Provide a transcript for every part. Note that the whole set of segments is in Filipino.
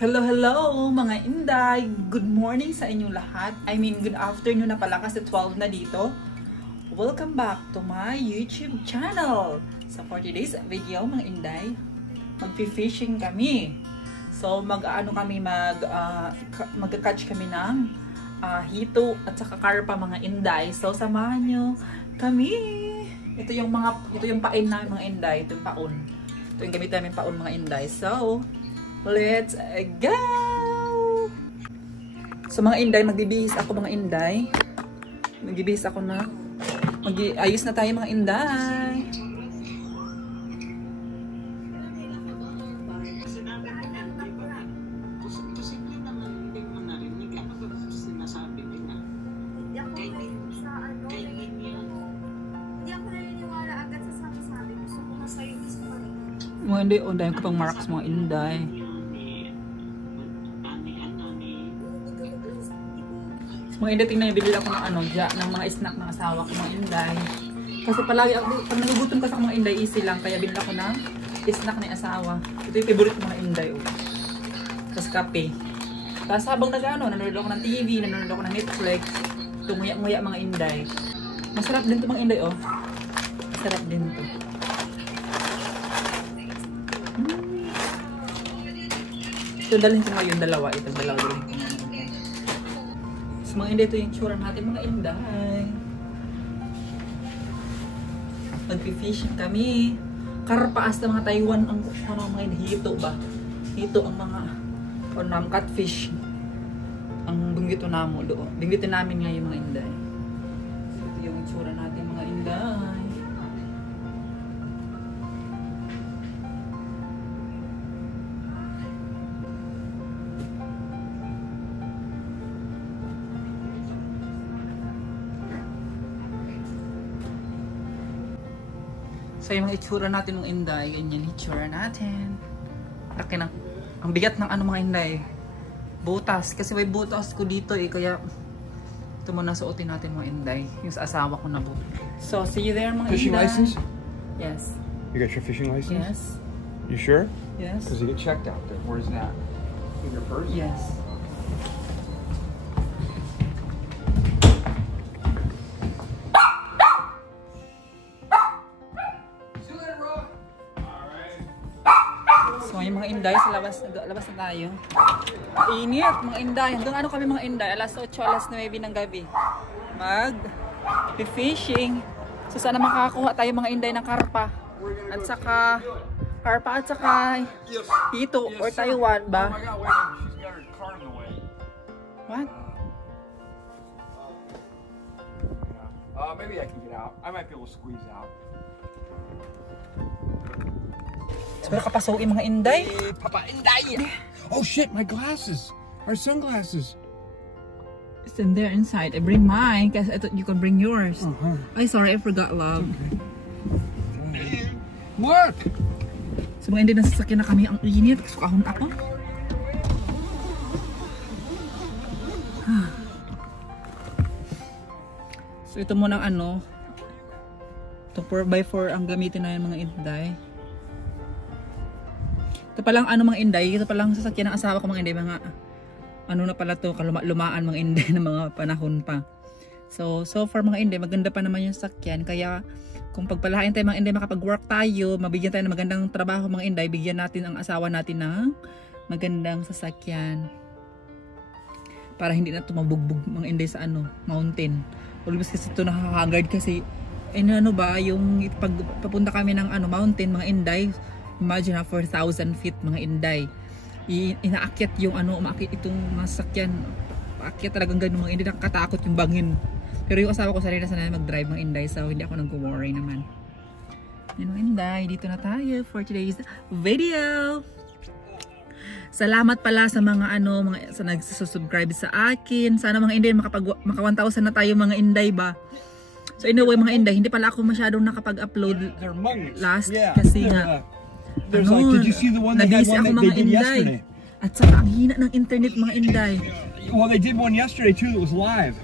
Hello, hello mga Inday! Good morning sa inyong lahat. I mean, good afternoon na pala kasi 12 na dito. Welcome back to my YouTube channel. So for today's video mga Inday, mag-fishing kami. So mag-ano kami, mag-catch kami ng hito at saka karpa mga Inday. So samahan nyo kami. Ito yung pain namin mga Inday, ito yung paon. Ito yung gamit namin paon mga Inday. So let's go! So mga Inday, magbibihis ako mga Inday. Magbibihis ako na. Ayos na tayo mga Inday. Mga Inday, undahin ko pang marks mga Inday. Mga Inday, tingnan yung bibili ako ng mga snack ng asawa ko mga Inday. Kasi palagi ako, pag nagugutom kasi ako mga Inday, easy lang. Kaya binili ako ng snack ng asawa. Ito yung favorite mga Inday. Tapos kape. Tapos habang nanonood ako ng TV, nanonood ako ng Netflix. Tumuya-muya mga Inday. Masarap din ito mga Inday oh. Masarap din ito. Ito dalhin ko ngayon dalawa. Ito dalawa dalhin ko ngayon. So mga Inday, ito yung tsura natin mga Inday. Mag-fishing kami. Karpaas na mga Taiwan ang mga hito ba? Hito ang mga catfish. Ang binggito namo doon. Binggito namin ngayon mga Inday. So, ito yung tsura natin mga Inday. So yung mga itsura natin ng Inday, ganyan itsura natin. Laki ng, ang bigat ng mga Inday. Butas, kasi may butas ko dito kaya ito muna suotin natin mga Inday. Yung sa asawa ko na butas. So see you there mga fishing Inday. License? Yes. You got your fishing license? Yes. You sure? Yes. Because you get checked out there. Where's that? In your purse? Yes. So yung mga Inday, sa labas na tayo. Init mga Inday. Hanggang kami mga Inday? Alas 8, alas 9 ng gabi. Mag-fishing. So sana makakakuha tayo mga Inday ng karpa. At saka hito or Taiwan ba? What? Maybe I can get out. I might be able to squeeze out. Pero kapasukin mga Inday. Hey, Papa Inday! Oh shit, my glasses! Our sunglasses! It's in there inside. I bring mine because I thought you can bring yours. Ay, sorry, I forgot, love. Okay. Look! So mga Inday, nasasakyan na kami. Ang init. Sukahon ako. So ito muna ang ito 4x4 ang gamitin na yung mga Inday. Ito palang mga Inday, ito palang sasakyan ng asawa ko mga Inday, mga na pala to, lumaan mga Inday ng mga panahon pa. So far mga Inday, maganda pa naman yung sasakyan, kaya kung pagpalain tayo mga Inday, makapag-work tayo, mabigyan tayo ng magandang trabaho mga Inday, bigyan natin ang asawa natin ng magandang sasakyan. Para hindi na tumabugbog mga Inday sa mountain. Always kasi ito nakakagard kasi, yung pag papunta kami ng mountain mga Inday, imagine 4,000 feet mga Inday. Inaakyat yung umakyat itong masakyan. Paakyat talagang ganun mga Inday, nakakatakot yung bangin. Pero yung asawa ko sanay na mag-drive mga Inday, so hindi ako nag-worry naman. Yan mga Inday, dito na tayo for today's video. Salamat pala sa mga sa nagsusubscribe sa akin. Sana mga Inday maka 1,000 na tayo mga Inday ba. So anyway mga Inday, hindi pala ako masyadong nakapag-upload last kasi nga There's did you see the one they had one they did yesterday? At saka ang hina ng internet mga Inday. Well, they did one yesterday too that was live.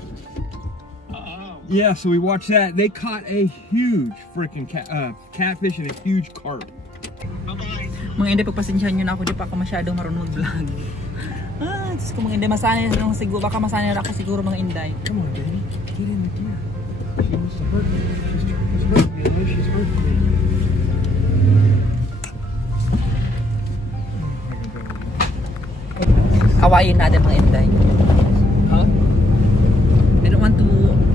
Yeah, so we watched that. They caught a huge freaking catfish and a huge carp. Mga Inday, pagpasensyahan nyo na ako, di pa ako masyadong marunong mag-vlog. Diyos ko mga Inday, masanay na siguro, baka masanay na ako siguro mga Inday. Come on, baby. Get in the gear. She wants to hurt me. She's hurt me. I know she's hurt me. Kawain natin mga Inday. Huh? I don't want to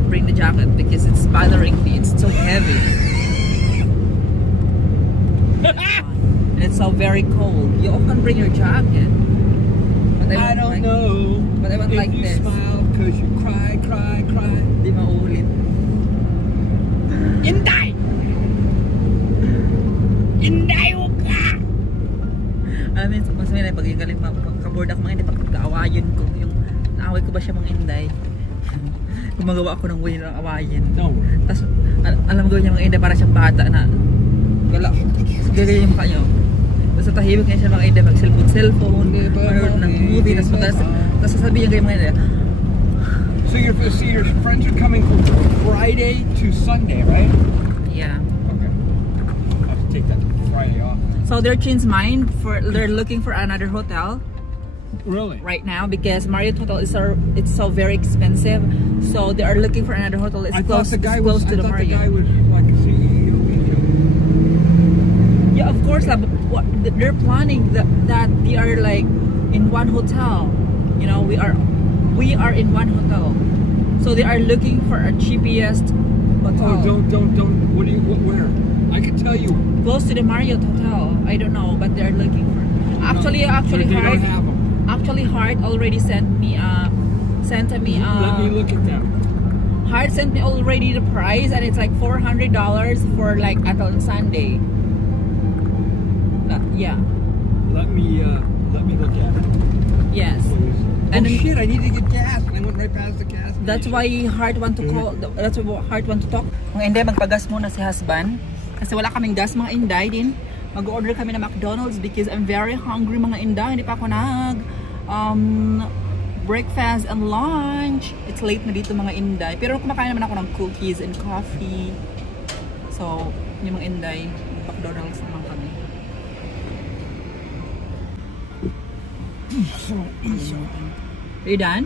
bring the jacket because it's bothering me. It's so heavy. And it's so very cold. You all can bring your jacket. But I don't like, know. But I won't if like you this. smile because you cry. Di maulit. Inday! Inday, huwag ka! Alam mo, mas may pag yung galing magkaboard ako mga Inday, pag kaawayin ko, yung naaway ko ba siya mga Inday? Gumagawa ako ng way ng awayin. No. Tapos, alam ko niya mga Inday, para siyang bata na gala, gagawin yung mukha niyo. Tapos tahimik niya siya mga Inday, mag-cellphone, manood ng movie, tapos sasabihin kayo mga Inday. So your friends are coming from Friday to Sunday, right? Yeah. Okay. I'll have to take that Friday off. So they're changed mind they're looking for another hotel Really? right now because Marriott Hotel it's so very expensive. So they are looking for another hotel. It's close to the Marriott. the guy was like a CEO. Yeah, of course. They're planning that they are like in one hotel. You know, we are in one hotel. So they are looking for a cheapest hotel. Oh, don't. Where? I can tell you. Close to the Marriott Hotel. I don't know, but they are looking for. Actually, they don't Hart. have them. Actually, Hart already sent me. Let me look at them. Hart sent me already the price, and it's like $400 for like until Sunday. Yeah. Let me look at it. Yes. Please. And Oh then- shit! I need to get gas, and I went right past the gas. That's why Hart want to call. That's why Hart want to talk. Mga Inday, magpagas muna si husband. Kasi wala kaming gas mga Inday din. Mag-order kami ng McDonald's because I'm very hungry mga Inday. Hindi pa ako breakfast and lunch. It's late na dito mga Inday. Pero kumakain naman ako ng cookies and coffee. So, yung mga Inday, McDonald's naman kami. So easy. Are you done?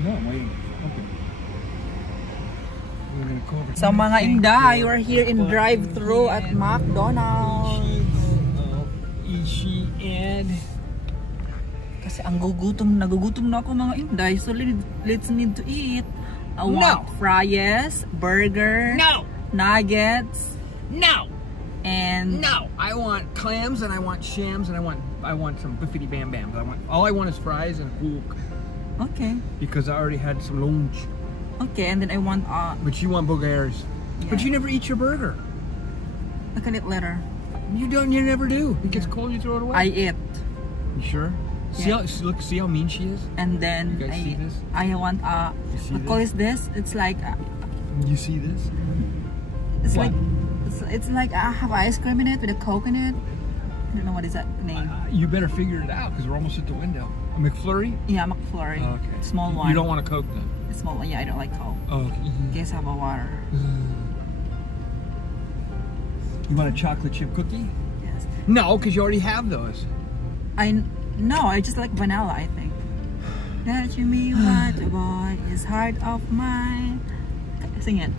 No, wait. Okay. We're gonna go over. So mga Inday, we're here in drive-thru at McDonald's. Is she in? Kasi ang nagugutom na ako mga Inday. So let's need to eat. I want fries, burger, nuggets, and No, I want clams and I want shams and I want some biffity bam bams. All I want is fries and Coke okay, because I already had some lunch. okay, and then I want But you want burgers. But yeah. you never eat your burger. I can eat later. You don't. You never do. It gets cold. You throw it away. I eat, You sure? Yeah. See how mean she is. and then You guys see this? I want see what call is this? It's like You see this? it's What? like it's like I have ice cream in it with a coconut. I don't know what is that name. You better figure it out because we're almost at the window. A McFlurry? Yeah, McFlurry. Okay. Small one. You don't want a Coke then? A small one. Yeah, I don't like Coke. Oh, okay. Guess have a water. You want a chocolate chip cookie? Yes. No, because you already have those. No, I just like vanilla, I think. That you me what boy is heart of mine. Sing it.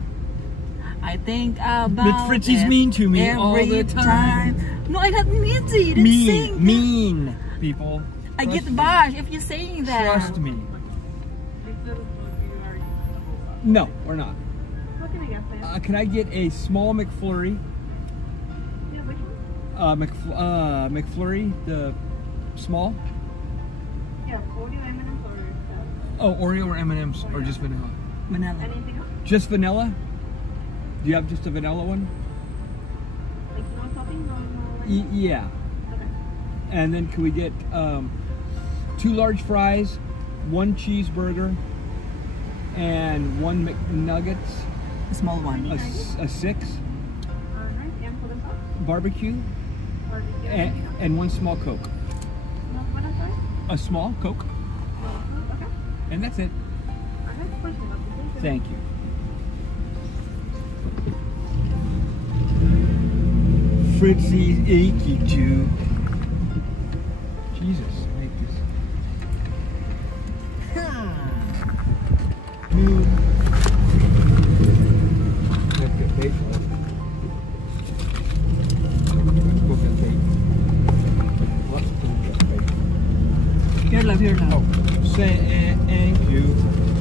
I think about Fritzy's it mean to me every all the time. No, I not mean to. You didn't sing. Mean people. I Trust get me. bash if you're saying that. Trust me. No, we're not. What can I get for you? Can I get a small McFlurry? Yeah, which one? McFlurry, the small. Yeah, Oreo, M&M's, or Oh, Oreo or M&M's or just vanilla? Vanilla. anything else? Just vanilla? Do you have just a vanilla one? Like no topping, no. Yeah. Okay. And then can we get 2 large fries, 1 cheeseburger, and 1 McNuggets, A small one. a 6 Alright, and for the sauce? barbecue, Barbecue. and 1 small Coke. No, what I'm sorry? A small Coke, Okay. and that's it. Alright, question about this. Thank you. Fritzy's achy too. Jesus, I hate this. Move. Let's get paid for it. Let's go get paid. Let's go get paid. Here, love, here now. Say thank you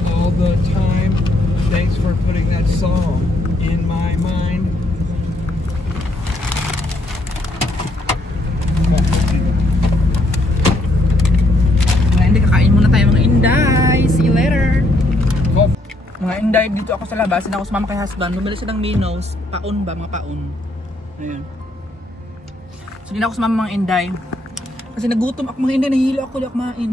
all the time. Thanks for putting that song in my mind. Mga Inday, kakain muna tayo mga Inday. See you later. Mga Inday, dito ako sa labas. Ako sumama kay husband. Bumili siya ng Minos. Paon ba? Mga paon. Ayan. So, hindi na ako sumama mga Inday. Kasi nagutom ako mga Inday. Nahilo ako. Hindi ako kumain.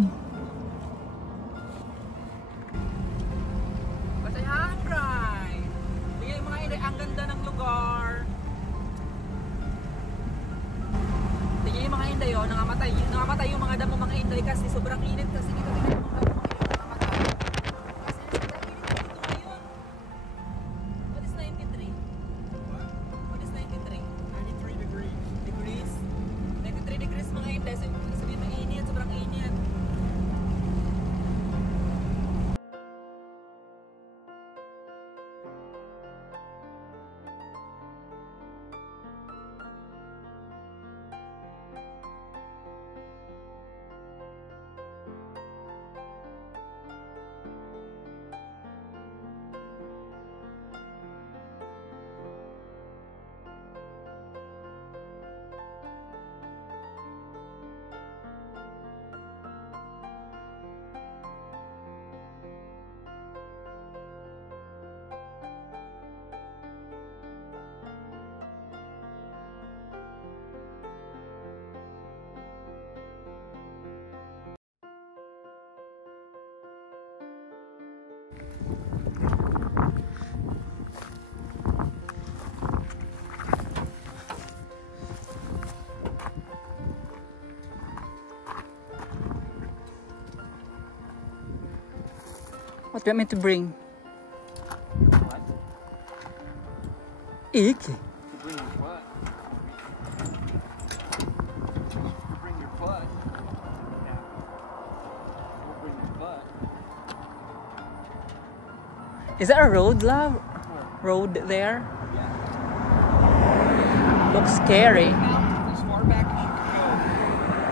But I'm hungry. Tingnan mga Inday. Ang ganda ng lugar. Tingnan yung mga Inday. Oh, nangamatay yung mga damo mga Inday. Kasi sobrang init. Kasi dito tingnan yung mga damo. What do you want me to bring? What? Icky. Bring your butt. Bring your butt. Yeah. We'll bring your butt. Is that a road, love? Road there? Yeah. Looks scary. As far back as you can go,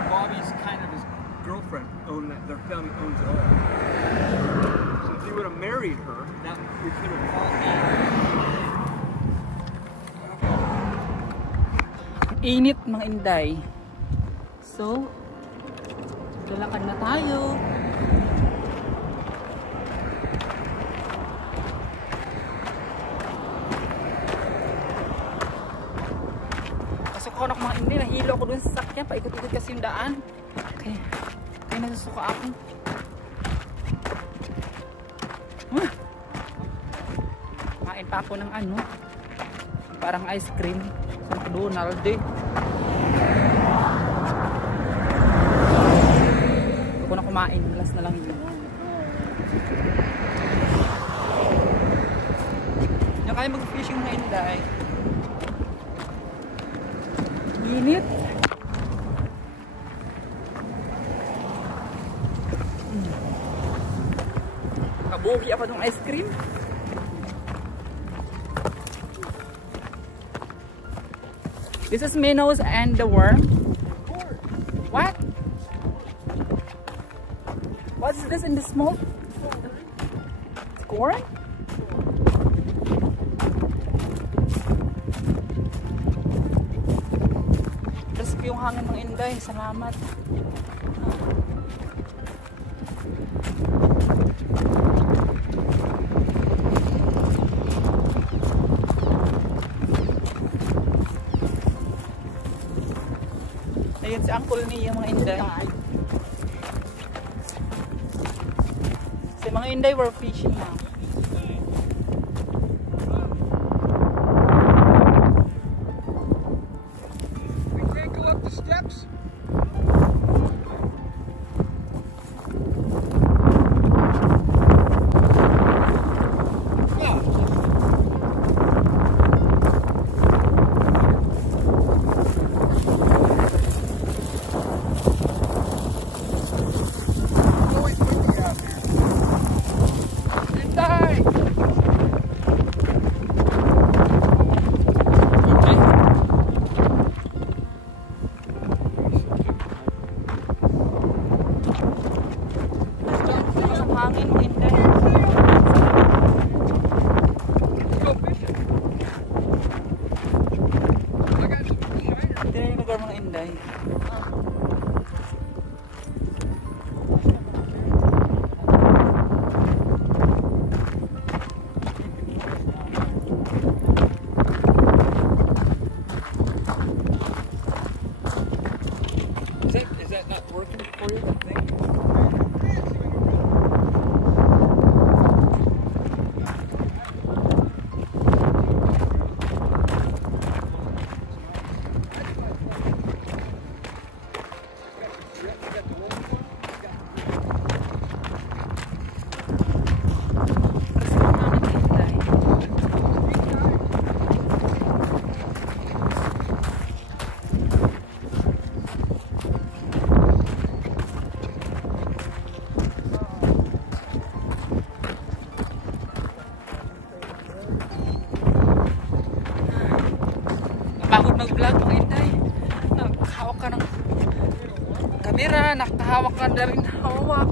Bobby's kind of his girlfriend owned that. Their family owns it all. So if you would have married her, that we could have all Init mga Inday. So, lalakad na tayo. Nasuko ako mga Inday. Nahilo ako dun sa sakyan. Paikot-ikot kasi yung daan. Okay. Kaya nasusuko ako. Kumain pa ako ng ano. Parang ice cream. Sa McDonald's eh. Hindi ko na kumain. Last na lang yun. Diyan kayo mag-fishing na Inday. Init. Kabuhi ako ng ice cream. This is Minos and the worm. What? What's this in the smoke? Corn? Crispy yung hangin ng Inday. Salamat. Ayun si Uncle niya mga Inday. Si mga Inday were fishing now. We can't go up the steps. vlog mga inday. Nakahawak ka ng camera, nakahawak ka ng daming hawak.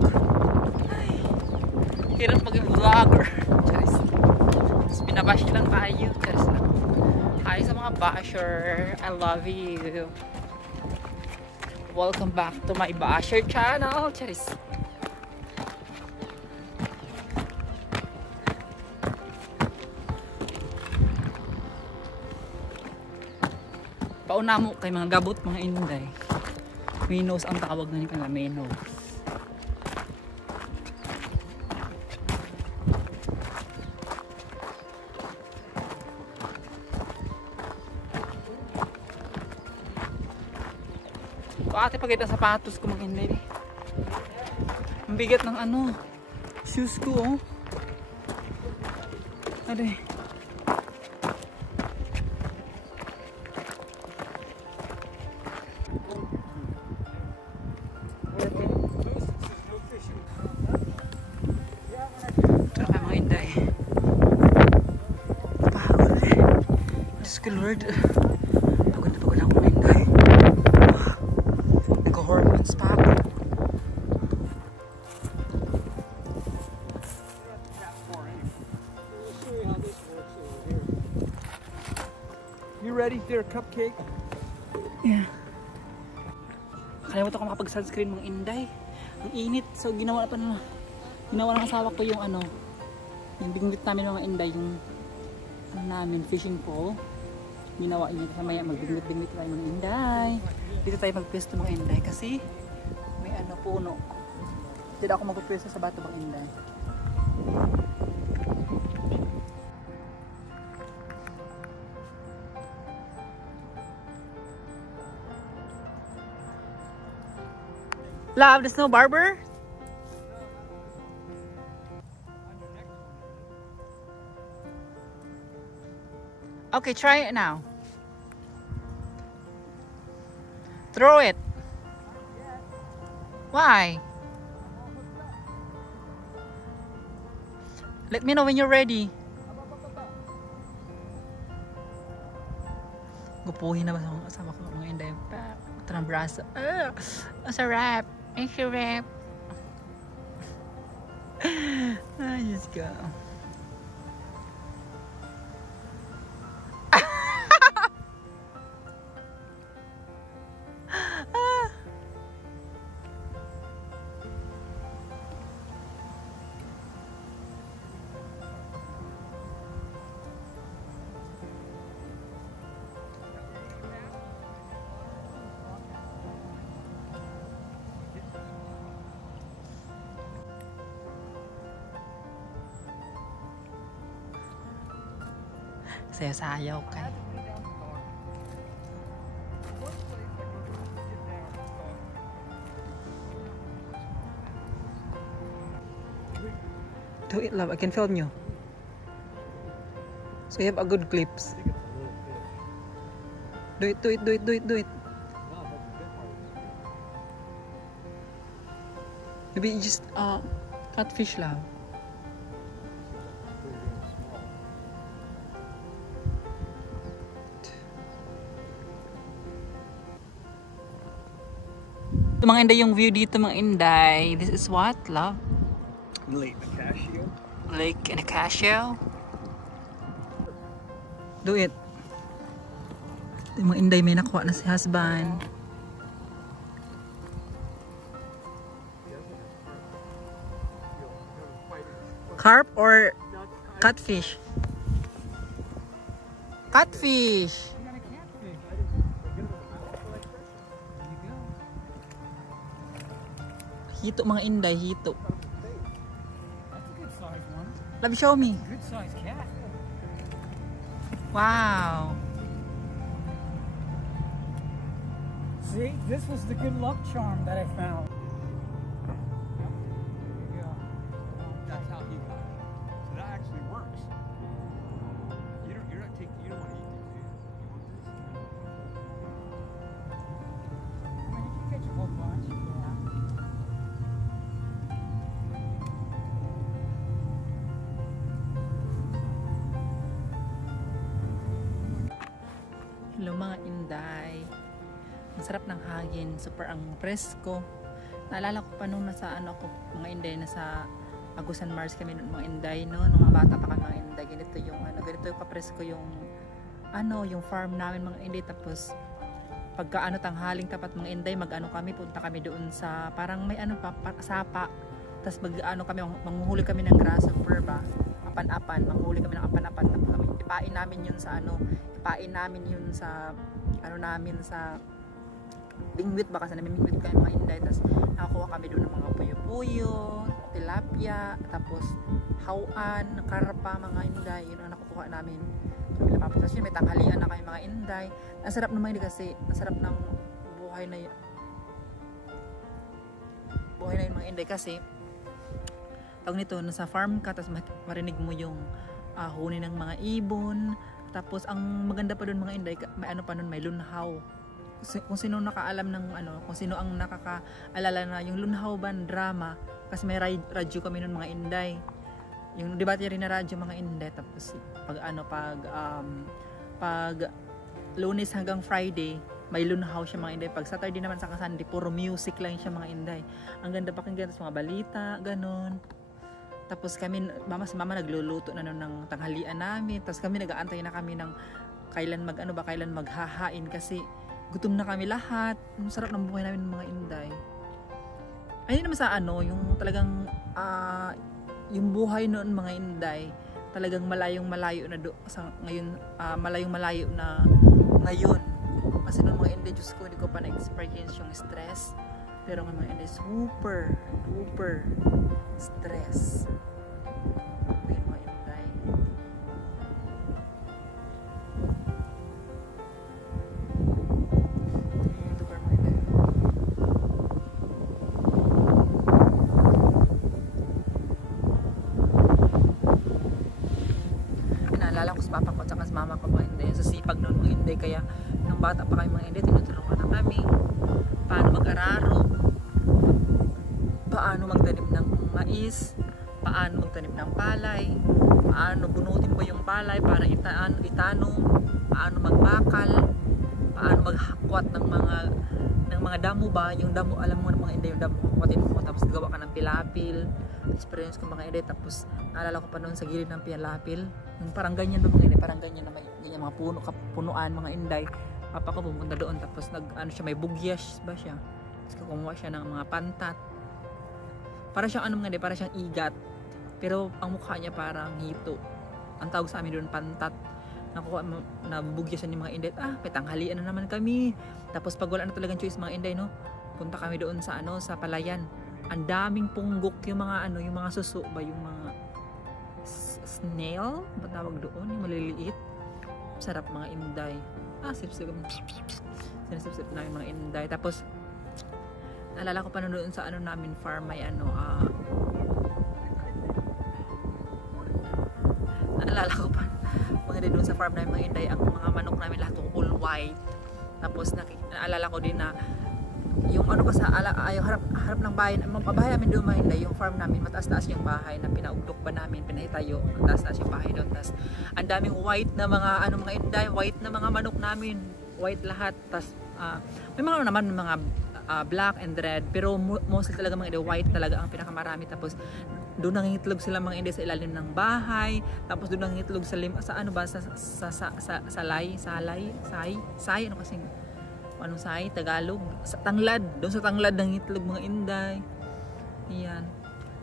Ay, hirap maging vlogger. Charis. Tapos binabash lang tayo. Charis lang. Hi sa mga basher. I love you. Welcome back to my basher channel. Charis. Pauna mo kay mga gabot mga inday. Minos ang tawag na nila, minos. Ate pagkita sapatos ko mga inday. Ang bigat ng ano, shoes ko oh. Ade. Lord, pagod na pagod ako na inday. Nag-hormones pa ako. You ready for a cupcake? Yeah. Kalimutan ko makapag-sunscreen mga inday. Ang init. So ginawa ng asawa ko yung ano, yung binggit namin mga inday, yung ano namin, fishing pole. Ginawa niya kasi maya magbingwit-bingwit tayo mga inday. Dito tayo magpwesto mga inday kasi may ano puno. Dito ako magpwesto sa bato mga inday. Love, there's no barber? Okay, try it now. Throw it. Why? Let me know when you're ready. Gupuhin na ba sa mga asawa ko mga inday? Ito ng braso. Ang sarap. Ang sarap. Ay, Diyos ko. Sayaw-sayaw kay. Do it, love. I can film you. So you have a good clips. Do it, do it, do it, do it, do it. Maybe just catfish, love. Ito mga inday yung view dito mga inday. This is what, love? Lake Nicasio. Lake Nicasio. Do it. Ito yung mga inday may nakuha na si husband. Carp or catfish? Catfish. Hito mga inday, hito. That's a good size one. Love, show me. Good size cat. Wow. See, this was the good luck charm that I found. That's how he got it. So that actually works. You don't want to eat this, do you? You want this? I mean, you can catch a whole bunch. Yeah. Hello mga inday. Ang sarap ng hangin, super ang presko. Naalala ko pa nung nasa ano ako, mga inday, nasa Agusan Mars kami noon mga inday, no? Nung mga bata pa kami mga inday, ganito yung ano, ganito yung kapresko yung ano, yung farm namin mga inday. Tapos pagka ano tanghaling tapat mga inday, mag-ano kami, punta kami doon sa parang may ano pa, sapa. Tapos mag-ano kami, manghuhuli kami ng grasshopper ba? Apan-apan, manghuli kami ng apan-apan. Tapos kami, ipain namin yun sa ano, ipain namin yun sa ano namin sa bingwit ba, kasi namimingwit kami mga inday. Tapos nakakuha kami doon ng mga puyo-puyo, tilapia, tapos hawan, karpa mga inday, yun ang nakukuha namin. Tapos yun, may tanghalian na kayo mga inday. Ang sarap naman yun kasi, ang sarap ng buhay na yun. Buhay na yun mga inday kasi tawag nito, nasa farm ka, tapos marinig mo yung huni ng mga ibon. Tapos ang maganda pa doon mga inday, may ano pa nun, may lunhaw. Kung sino nakaalam ng ano, kung sino ang nakakaalala na yung lunhaw ban drama, kasi may radyo kami nun mga inday. Yung debate rin na radyo mga inday. Tapos pag ano, pag Lunes hanggang Friday, may lunhaw siya mga inday. Pag Saturday naman sa Sunday, puro music lang siya mga inday. Ang ganda pakinggan, tapos mga balita, ganon. Tapos kami, mama nagluluto na nun ng tanghalian namin. Tapos kami nag-aantay na kami ng kailan kailan maghahain kasi gutom na kami lahat. Ang sarap ng buhay namin mga inday. Ayun naman sa ano, yung talagang yung buhay noon mga inday, talagang malayong-malayo na sa ngayon, malayong-malayo na ngayon. Kasi noon mga inday, Diyos ko, hindi ko pa na-experience yung stress. Pero mga inday, super stress. Ayun mga inday. Ito pa mga inday. Naalala ko sa papa ko at sa mama ko mga inday. Sa sipag noon mga inday. Kaya nung bata pa kayo mga inday, tinutulungan na kami. Paano mag-araro, paano magtanim ng mais, paano magtanim ng palay, paano bunutin mo yung palay para itanong, paano magbakal, paano maghakwat ng mga damo ba, yung damo, alam mo ng mga inday, yung damo, hakwatin mo, tapos gawa ka ng pilapil. Experience ko mga inday. Tapos naalala ko pa noon sa gilid ng pilapil, yung parang ganyan ba mga inday, parang ganyan na may ganyan mga punuan mga inday. Papa ko pumunta doon, tapos may bugyas ba siya, tapos kumuha siya ng mga pantat, para siyang para siyang igat, pero ang mukha niya parang hito. Ang tawag sa amin doon pantat. Nabugyasan ni mga inday. May tanghalian na naman kami. Tapos pag wala na talagang choice mga inday, no, punta kami doon sa sa palayan. Ang daming punggok, yung mga suso ba, yung mga snail ba tawag doon, yung maliliit. Sarap mga inday. Sip-sip namin mga inday. Tapos naalala ko pa doon sa namin farm, may naalala ko pa mga doon sa farm namin mga inday, ang mga manok namin lahat all white. Tapos naalala ko din na yung harap ng bahay namin doon mga inday, yung farm namin, mataas-taas yung bahay na pinaugdok ba namin, pinahitayo, mataas-taas yung bahay doon. Tapos ang daming white na mga mga inday, white na mga manok namin, white lahat. Tapos may mga naman mga black and red, pero mostly talaga mga inday, white talaga ang pinakamarami. Tapos doon nangingitlog sila mga inday sa ilalim ng bahay. Tapos doon nangingitlog sa Tagalog, sa tanglad, doon sa tanglad ng itlog mga inday. Iyan.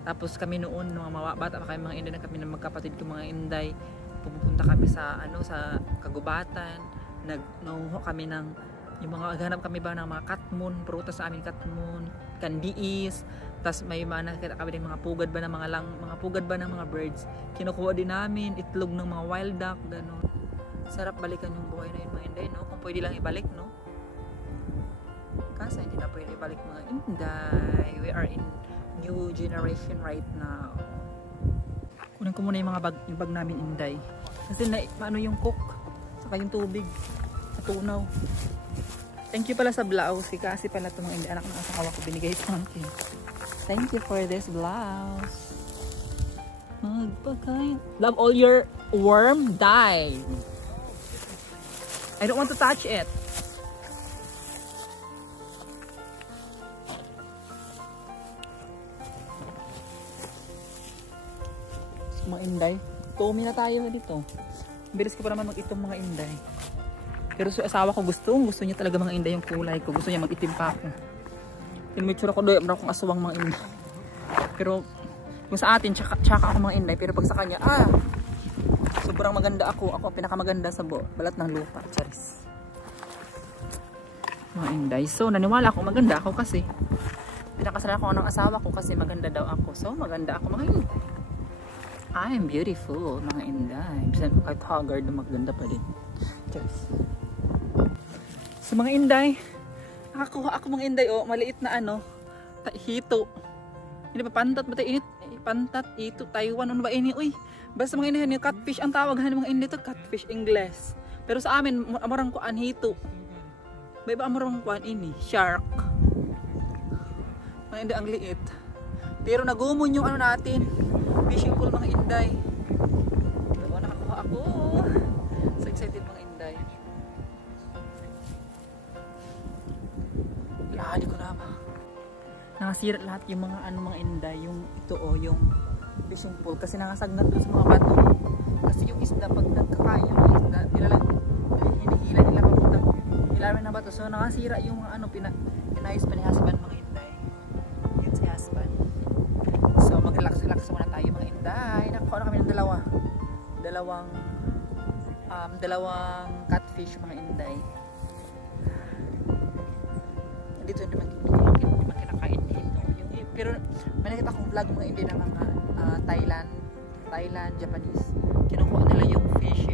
Tapos kami noon, mga bata pa kami mga inday, na kami ng magkapatid ko mga inday, pupunta kami sa sa kagubatan, nanguho kami ng yung mga ganap kami ba ng mga katmon, prutas sa amin, katmon, kandiis. Tapos may nakita kami ng mga pugad ba ng mga birds. Kinukuha din namin itlog ng mga wild duck, gano'n. Sarap balikan yung buhay na yun mga inday, no? Kung pwede lang ibalik, no? Kasi hindi na pwede ibalik mga inday. We are in new generation right now. Kunin ko muna yung bag namin inday. Kasi yung cook, saka yung tubig, sa tunaw. Thank you pala sa blouse. Kasi pala ito mga inday, anak ng asawa ko, binigay sa akin. Thank you for this blouse. Magpakain. Love all your worm dye. I don't want to touch it. So, mga inday. Tumi na tayo dito. Bilis ko pa naman mag-itong mga inday. Pero sa asawa ko gusto niya talaga mga inday yung kulay ko. Gusto niya mag-itim pa ako. Tinmitsura ko doon, meron akong aswang mga inday. Pero yung sa atin, tsaka ako mga inday. Pero pag sa kanya, sobrang maganda ako. Ako ang pinakamaganda sa balat ng lupa. Charis. Mga inday. So, naniwala ako maganda ako kasi pinakasalan ako ng asawa ko kasi maganda daw ako. So, maganda ako mga inday. I am beautiful, mga inday. Bisan kahit haggard na maganda pa din. Charis. So, mga inday, nakakuha ako mga inday, maliit na hito. Hindi pa pantat ba tayo init? Pantat, ito, Taiwan, ano ba ini? Uy, basta mga inday, catfish ang tawag mga inday to, catfish English. Pero sa amin, amorang kuan hito. May ba amorang kuan ini? Shark. Mga inday, ang liit. Pero nagumon yung natin. Fishing pool mga inday. So, nakakuha ako. So excited mga inday. Hindi ko na ba. Nakasira lahat yung mga mga inday. Yung ito yung fishing pool. Kasi nangasagnat doon sa mga bato. Kasi yung isda, pag nagkakain yung mga isda, hinihila nila papunta. Ilalim na bato. So nakasira yung mga pinayos pa ni husband mga inday. Yun si husband. So mag-relax muna tayo mga inday. Nakakuha na kami ng dalawang catfish mga inday. Dito hindi man kinakain dito. Pero may nakita akong vlog mga inday ng mga Thailand, Japanese. Kinukuha nila yung fish,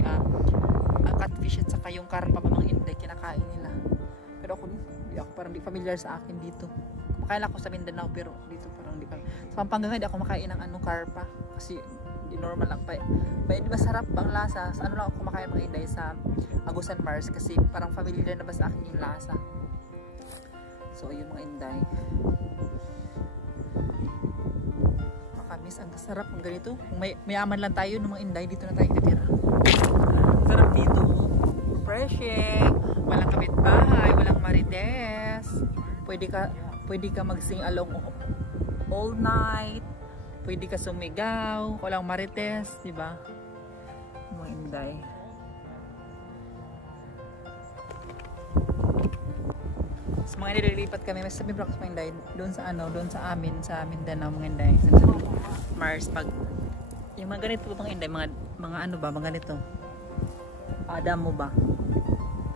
catfish at saka yung karpa pa mga inday kinakain nila. Pero ako parang di familiar sa akin dito. Kumakain ako sa Mindanao pero dito parang di pa. Sa Pampanga hindi ako makain ng karpa kasi di normal lang pa. Di masarap ang lasa. Sa lang ako kumakain mga inday sa Agusan Mars kasi parang familiar na ba sa akin yung lasa. So ayun mga inday. Makamis ang sarap ng ganito. Kung mayaman lang tayo ng mga inday, dito na tayo titira. Sarap dito. Refreshing. Walang kapitbahay, walang marites. Pwede ka mag-sing along all night. Pwede ka sumigaw, walang marites, di ba? Mga inday. So, mga nililipat kami, mas sabi blocks mga inday, doon sa amin, sa Mindanao mga inday, sa Mars, pag yung mga ganito mga inday, mga mga ganito. Damo ba?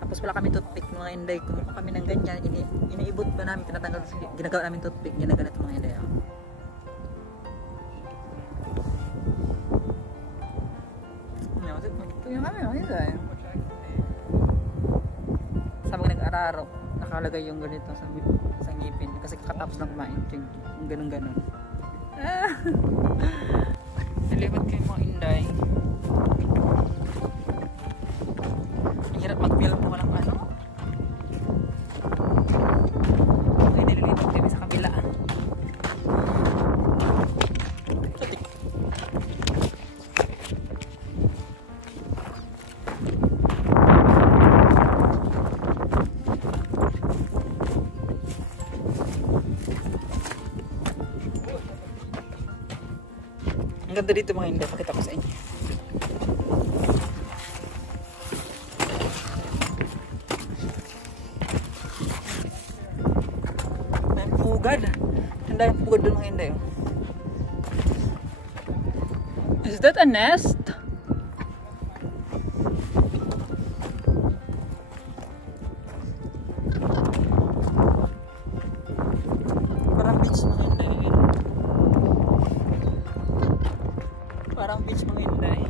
Tapos wala kami toothpick mga inday, kumuha kami ng ganyan, iniibot ba namin, tinatanggal, ginagawa namin toothpick, ginaganito mga inday. Yung kami mga inday. Sa mga nag-araro, nakalagay yung ganito sa ngipin kasi kakatapos lang kumain, yung ganun-ganun. Nalipat kayo mga inday. Ang hirap mag-film mo walang okay, nililipat kami sa kabila. Ang ganda dito mga inday, pakita ko sa inyo. May pugad. Ang daming pugad doon mga inday. Is that a nest? Parang beach mga inday. Parang beach mga inday.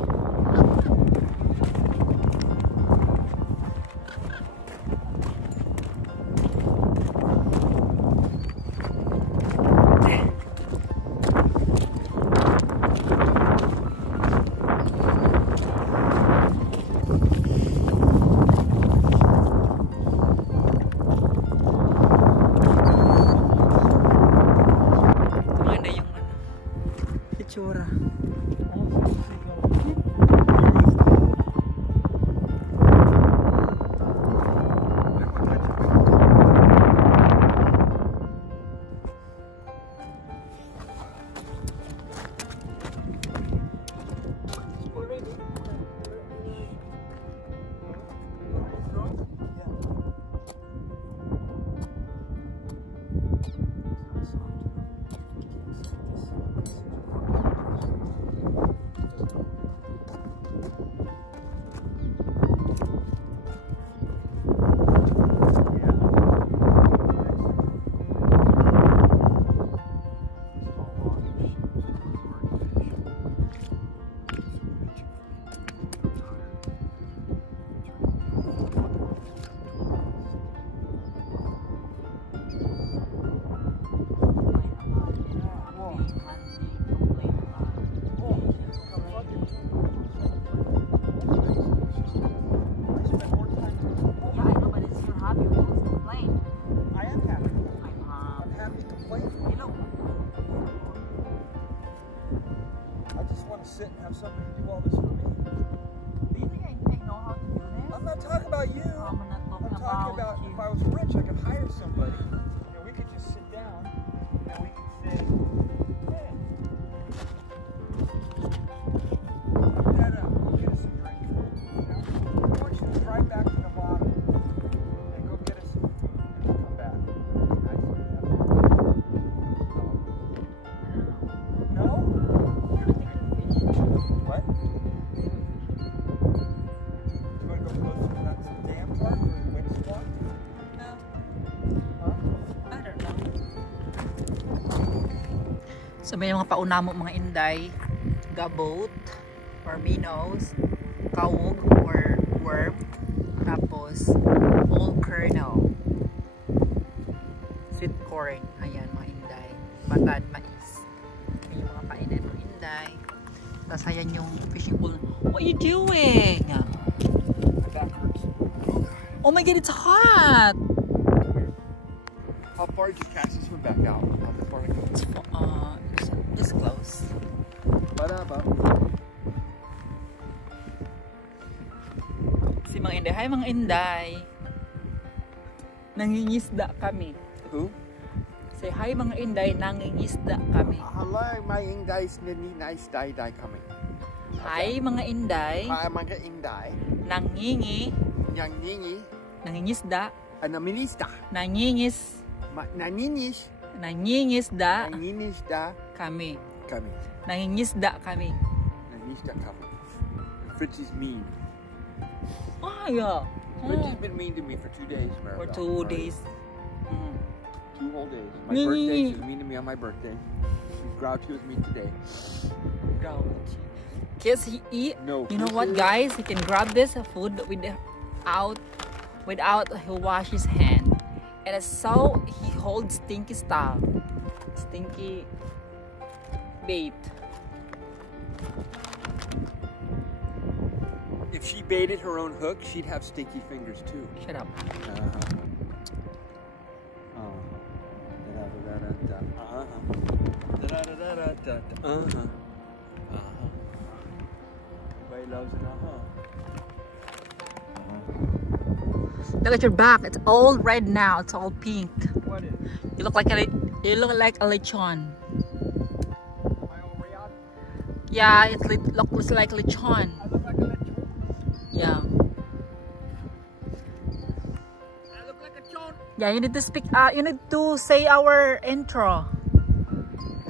Maganda yung itsura. sit and have somebody do all this for me. Do you think I know how to do this? I'm not talking about you. I'm not I'm talking talking about you. if I was rich, I could hire somebody. And we could just sit down and we could say, hey, put that up, go get us a drink. Now, I want you to drive back to the bottom and go get us some food and we'll come back. Can I say that? No? What? You want to go closer to that dam part or the wind spot? No, Huh? I don't know. So may mga paunamo mga inday, gabot or minnows, kawog or worm, tapos whole kernel, sweet corn, ayan mga inday, batan, mais. Yung mga kainan mga inday. Tapos ayan yung fishing pool. What are you doing? My back hurts. Oh my god, it's hot! How far did you cast this one back out? How far did it go? It's close. Ba-da-ba. Si mga inday, hi mga inday. Nangingisda kami. Who? Say hi mga inday, nangingisda kami. Hello, my Ingday's nini nice day coming. Hi mga inday, Hi, mga Ingday. Yang ningi. nangingisda, Anaminista. nangingisda Nanginisda kami. kami. Nangingisda kami. Nanginisda kami. Fritz is mean. Ah, yeah. Fritz has been mean to me for 2 days, Maribel. For 2 days. 2 whole days. My Nee. birthday, she was mean to me on my birthday. She grouchy with me today. Kiss he eat. No. You know what, guys? He can grab this food without he wash his hand, and so he holds stinky stuff, stinky bait. If she baited her own hook, she'd have stinky fingers too. Shut up. Everybody loves an Look at your back. It's all red now. It's all pink. What is? You look like a lechon. My old Riyadh? Yeah, it looks like lechon. I look like a lechon. Yeah. I look like a chon. Yeah, you need to speak. You need to say our intro.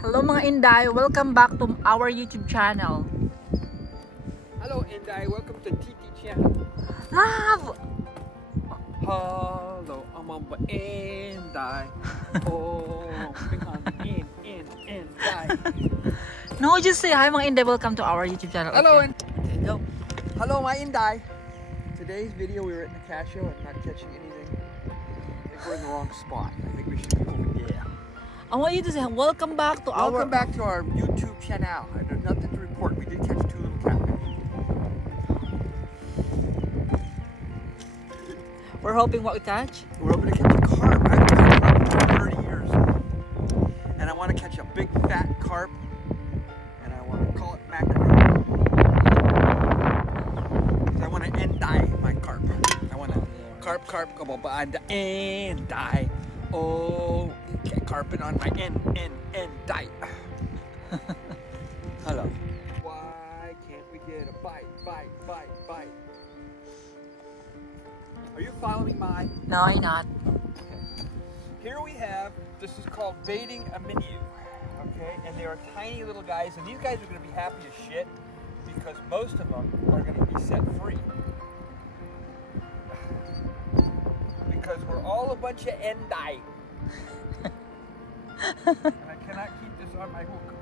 Hello mga inday. Welcome back to our YouTube channel. Hello, Inday. Welcome to TT channel. Love. Hello, I'm on the Inday. Oh, in Inday. No, just say hi mga inday. Welcome to our YouTube channel. Hello, Okay. Okay, go. Hello, my Inday. Today's video, we were at Nicasio and not catching anything. I think we're in the wrong spot. I think we should go over there. I want you to say welcome back to Welcome back to our YouTube channel. There's nothing to report. We did catch 2 little catfish. We're hoping what we catch. We're hoping to catch a carp. I haven't caught a carp in 30 years. And I want to catch a big fat carp. And I want to call it mackerel. Because I want to end-dye my carp. I want to carp, come on, end-dye. Oh, carpet on my end-dye. Hello. Why can't we get a bite? Are you following my? No, I'm not. Here we have, this is called baiting a minu, okay? And they are tiny little guys, and these guys are going to be happy as shit because most of them are going to be set free. Because we're all a bunch of endai. And I cannot keep this on my hook.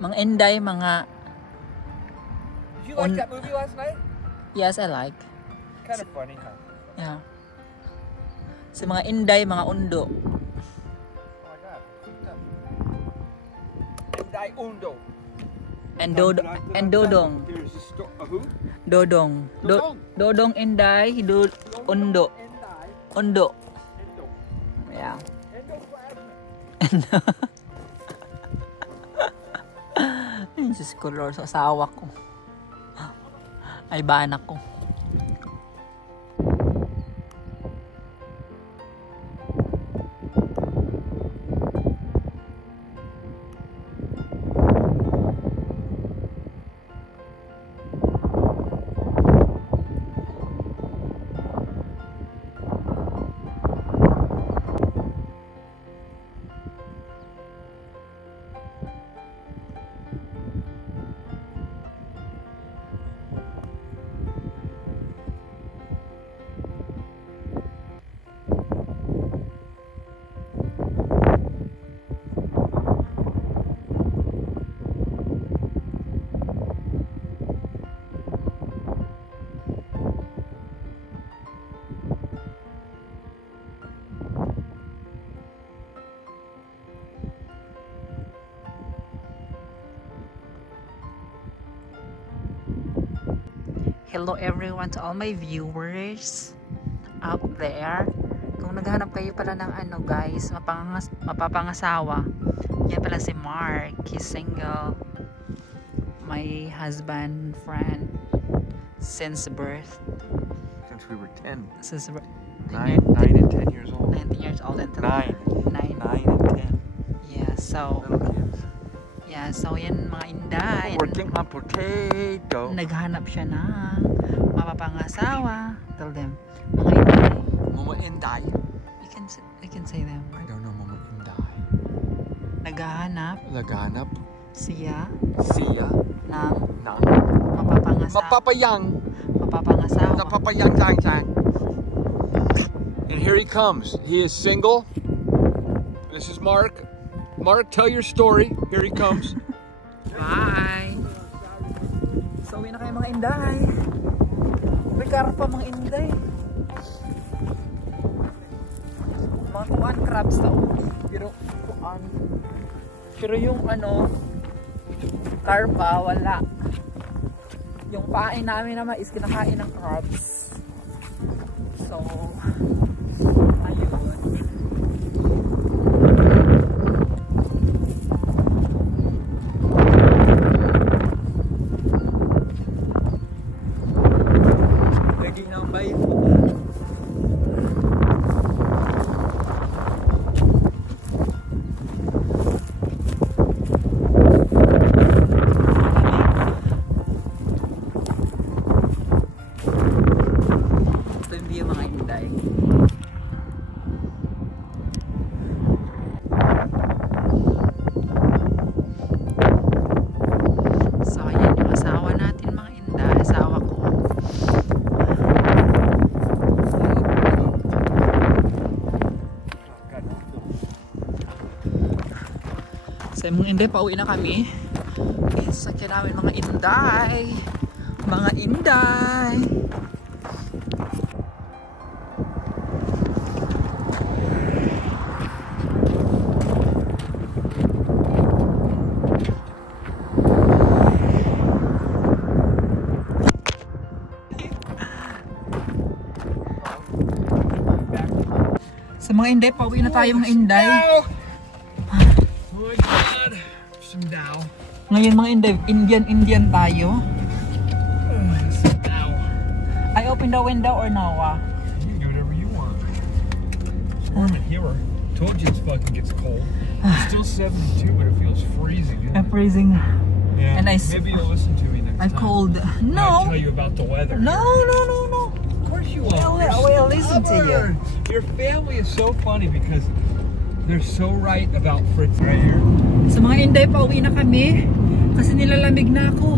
Mga inday, mga... Did you like that movie last night? Yes, I like. Kind of funny, huh? Yeah. Si mga inday, mga undo. Oh my god. Endai undo. And dodong. There's a who? Dodong. Dodong. Dodong inday, undo. Endai. Undo. Endo. Yeah. Endoplasmic. Sis ko Lord, sa asawa ko. Ay ba anak ko. Hello everyone to all my viewers out there. Kung naghahanap kayo pala ng ano guys, mapapangasawa, yan pala si Mark. He's single. My husband, friend since birth. Since we were 10. Since 9 and 10 years old. 19 years old until 9 9. and 10. Yeah, so Little kids. yeah, so yan mga inday. Working on potato. Naghahanap siya ng mapapangasawa. Tell them, mga inday. Mama Inday. You can say them. I don't know Mama Inday. Naghahanap Laganap. siya Siya. ng Nang. mapapangasawa. Mapapayang. Mapapangasawa. Napapayang dang dang. And here he comes. He is single. This is Mark. Mark, tell your story. Here he comes. Bye! So, uwi na kayo mga inday. Regard pa mga inday. Mga kuan crabs daw. Pero kuan. Pero yung ano, karpa, wala. Yung pain namin naman is kinakain ng crabs. So, ayun. So mga inday, pauwi na kami. Sakyan namin mga inday. Mga inday. Sa mga inday, pauwi na tayo mga inday. Oh my God. Some Dow. Ngayon mga Indian tayo. Some Dow. I open the window or no? You can do whatever you want. It's warm in here. Told you it's fucking gets cold. It's still 72, but it feels freezing. I'm freezing. Yeah. And Maybe you'll listen to me next I'm time. cold. I'll No. tell you about the weather. No. Of course you will. Well, listen to you. Your family is so funny because they're so right about Fritz right here. Sa mga inday, pauwi na kami. Kasi nilalamig na ako.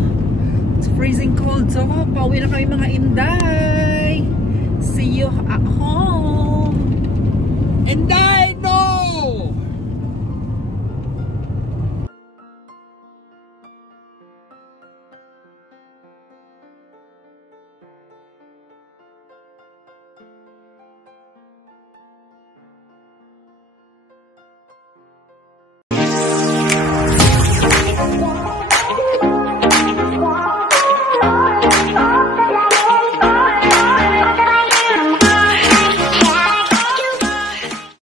It's freezing cold. So, pauwi na kami mga inday. See you at home. Inday!